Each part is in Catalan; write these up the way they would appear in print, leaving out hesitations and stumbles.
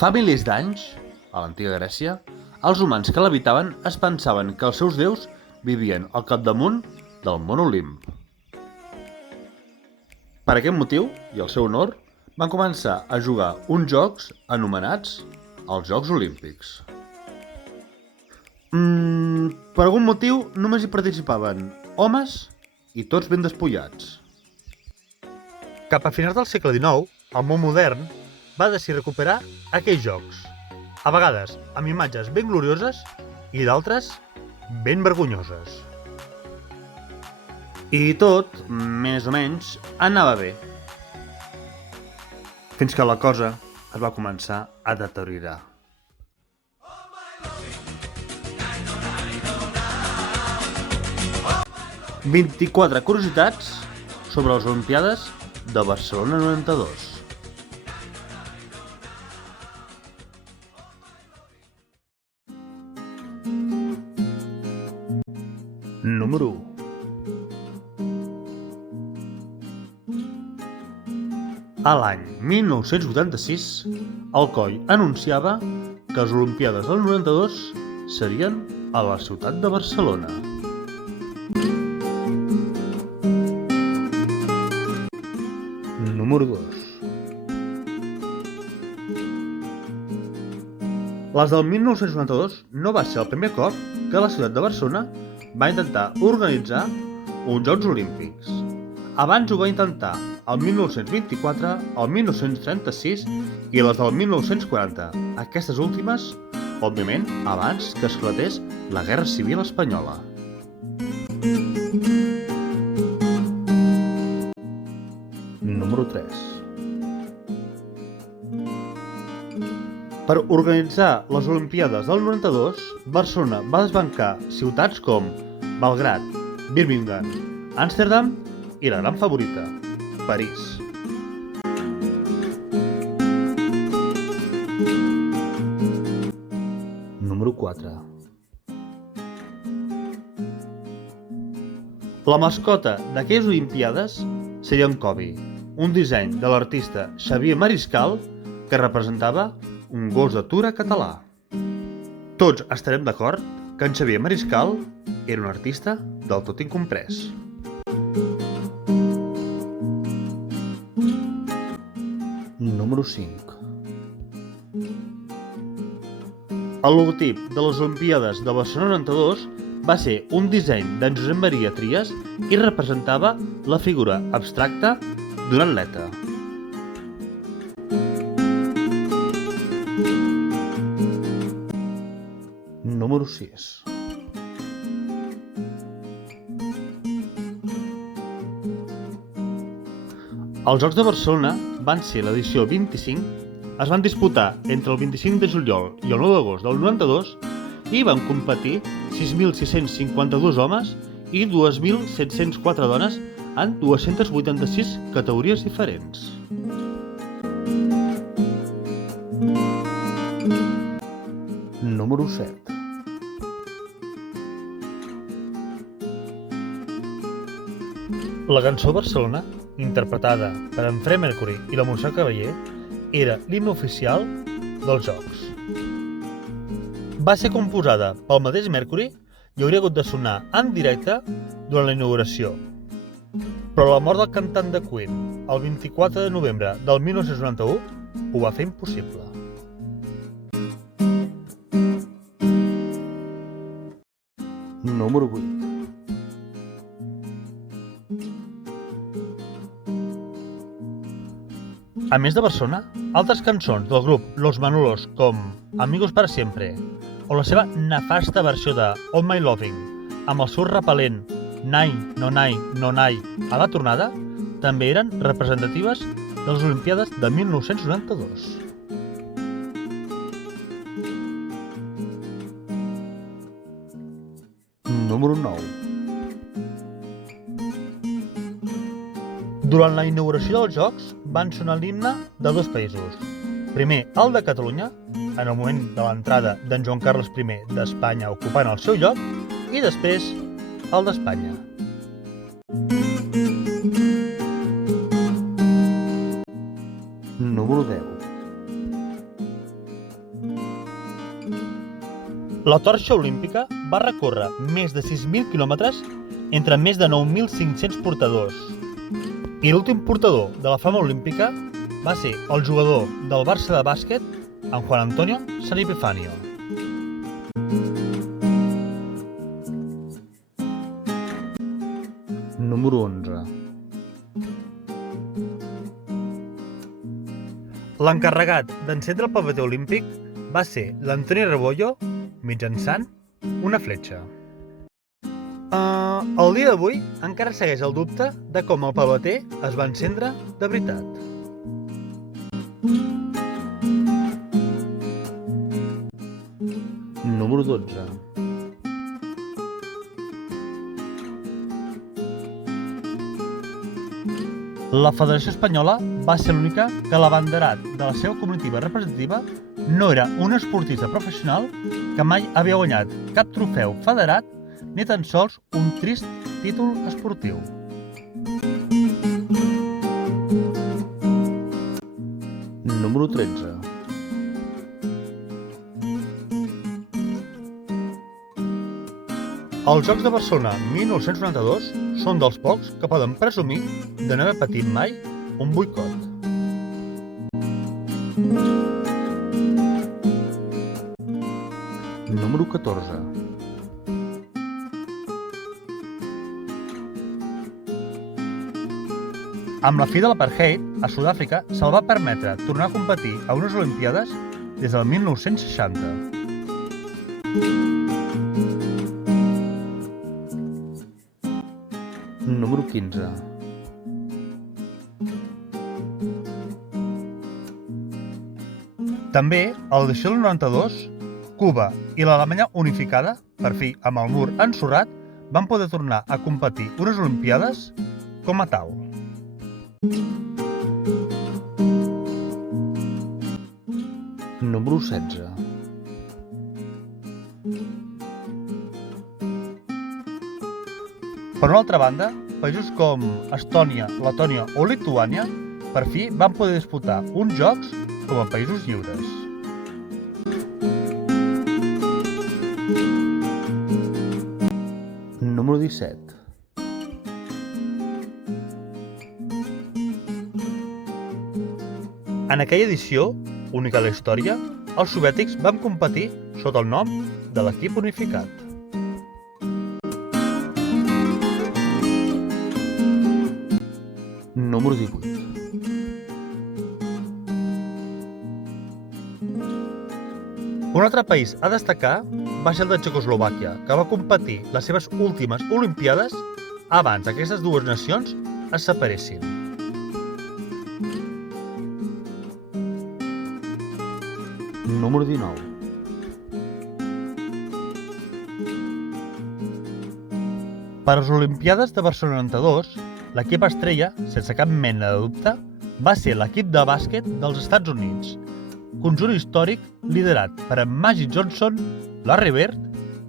Fa milers d'anys, a l'antiga Grècia, els humans que l'habitaven es pensaven que els seus déus vivien al capdamunt del mont Olimp. Per aquest motiu, i el seu honor, van començar a jugar uns jocs anomenats els Jocs Olímpics. Per algun motiu només hi participaven homes i tots ben despullats. Cap a finals del segle XIX, el món modern va decidir recuperar aquells jocs, a vegades amb imatges ben glorioses i d'altres ben vergonyoses. I tot, més o menys, anava bé. Fins que la cosa es va començar a deteriorar. «24 curiositats sobre les Olimpiades de Barcelona 92». Número 1. A l'any 1986, el COI anunciava que les Olimpiades del 92 serien a la ciutat de Barcelona. Número 2. Les del 1992 no va ser el primer cop que la ciutat de Barcelona va intentar organitzar uns Jocs Olímpics. Abans ho va intentar el 1924, el 1936 i les del 1940. Aquestes últimes, òbviament, abans que esclatés la Guerra Civil Espanyola. Número 3. Per organitzar les Olimpiades del 92, Barcelona va desbancar ciutats com Belgrad, Birmingham, Amsterdam i la gran favorita, París. Número 4. La mascota d'aquelles Olimpiades seria en Kobe, un disseny de l'artista Xavier Mariscal que representava un gos d'atura català. Tots estarem d'acord que en Xavier Mariscal era un artista del tot incomprès. Número 5. El logotip de les Olimpiades de Barcelona 92 va ser un disseny d'en Josep Maria Trias i representava la figura abstracta d'un atleta. Número 6. Els Jocs de Barcelona van ser l'edició 25, es van disputar entre el 25 de juliol i el 9 d'agost del 92 i van competir 6.652 homes i 2.704 dones en 286 categories diferents. Número 7. La cançó Barcelona, interpretada per en Freddie Mercury i la Montserrat Caballé, era l'himne oficial dels Jocs. Va ser composada pel mateix Mercury i hauria hagut de sonar en directe durant la inauguració. Però la mort del cantant de Queen, el 24 de novembre del 1991, ho va fer impossible. Número 8. A més de Barcelona, altres cançons del grup Los Manolos com Amigos para Siempre o la seva nefasta versió de On My Loving amb el seu repel·lent Nai, no nai, no nai a la tornada també eren representatives de les Olimpiades de 1992. Número 9. Durant la inauguració dels Jocs van sonar l'himne de dos països. Primer el de Catalunya, en el moment de l'entrada d'en Joan Carles I d'Espanya ocupant el seu lloc, i després el d'Espanya. Número 10. La torxa olímpica va recórrer més de 6.000 quilòmetres entre més de 9.500 portadors. I l'últim portador de la fama olímpica va ser el jugador del Barça de bàsquet, en Juan Antonio San Epifanio. Número 11. L'encarregat d'encendre el pavelló olímpic va ser l'Antoni Rebollo mitjançant una fletxa. El dia d'avui encara segueix el dubte de com el pavete es va encendre de veritat. Número 12. La Federació Espanyola va ser l'única que l'abanderat de la seva comitiva representativa no era un esportista professional que mai havia guanyat cap trofeu federat ni tan sols un trist títol esportiu. Número 13. Els Jocs de Barcelona 1992 són dels pocs que poden presumir de no haver patit mai un boicot. Número 14. Amb la fi de l'apartheid, a Sud-àfrica se'l va permetre tornar a competir a unes Olimpíades des del 1960. Número 15. També, a l'edició del 92, Cuba i l'Alemanya unificada, per fi amb el mur ensorrat, van poder tornar a competir unes Olimpíades com a tal. Número 16. Per una altra banda, països com Estònia, Letònia o Lituània per fi van poder disputar uns jocs com a països lliures. Número 17. En aquella edició, única a la història, els soviètics van competir sota el nom de l'equip unificat. Número 18. Un altre país a destacar va ser el de Txecoslovàquia, que va competir les seves últimes Olimpíades abans que aquestes dues nacions es separessin. Número 19. Per a les Olimpíades de Barcelona 92, l'equip estrella, sense cap mena de dubte, va ser l'equip de bàsquet dels Estats Units, conjunt històric liderat per en Magic Johnson, Larry Bird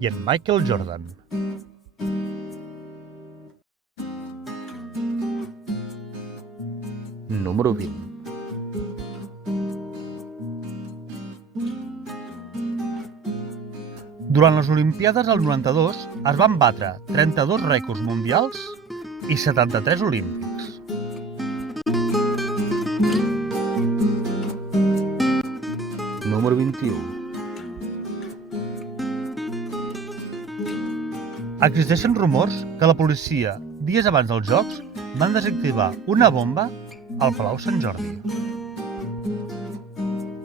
i en Michael Jordan. Número 20. Durant les Olimpíades del 92 es van batre 32 rècords mundials i 73 olímpics. Número 21. Existeixen rumors que la policia, dies abans dels Jocs, van desactivar una bomba al Palau Sant Jordi.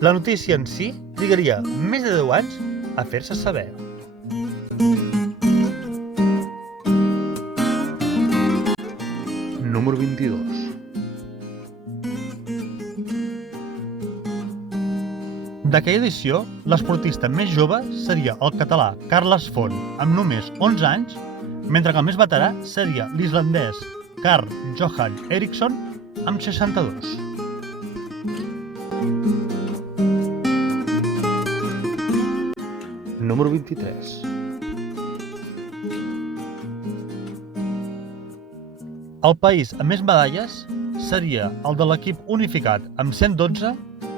La notícia en si trigaria més de 10 anys a fer-se saber. Número 22. D'aquella edició, l'esportista més jove seria el català Carles Font, amb només 11 anys, mentre que el més veterà seria l'islandès Karl Johan Eriksson, amb 62. Número 23. El país amb més medalles seria el de l'equip unificat amb 112,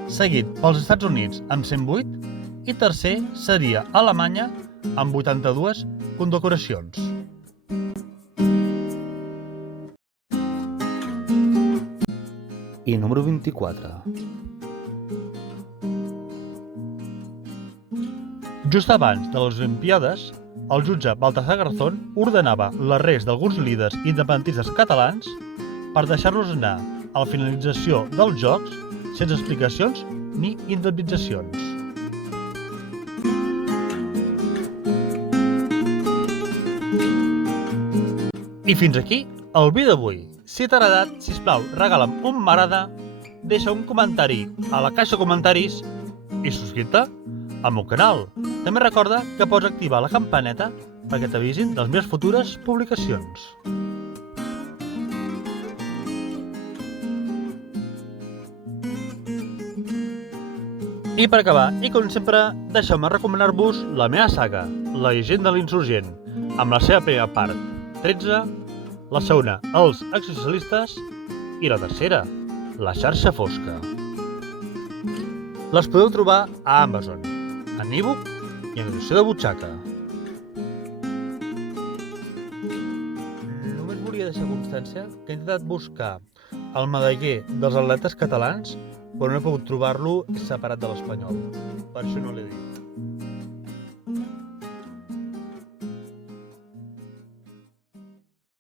seguit pels Estats Units amb 108 i tercer seria Alemanya, amb 82 condecoracions. I número 24. Just abans de les Olimpíades, el jutge Baltasar Garzón ordenava l'arrest d'alguns líders independentistes catalans per deixar-los anar a la finalització dels Jocs sense explicacions ni indemnitzacions. I fins aquí el vídeo d'avui. Si t'ha agradat, sisplau, regala'm un m'agrada, deixa un comentari a la caixa de comentaris i subscriu-te al meu canal. També recorda que pots activar la campaneta perquè t'avisin de les meves futures publicacions. I per acabar, i com sempre, deixeu-me recomanar-vos la meva saga, La llegenda de l'insurgent, amb la seva primera part, 13, la segona, Els exsocialistes, i la tercera, La xarxa fosca. Les podeu trobar a Amazon, en e-book i en edició de butxaca. Només volia deixar constància que he intentat buscar el medaller dels atletes catalans, però no he pogut trobar-lo separat de l'espanyol. Per això no l'he dit.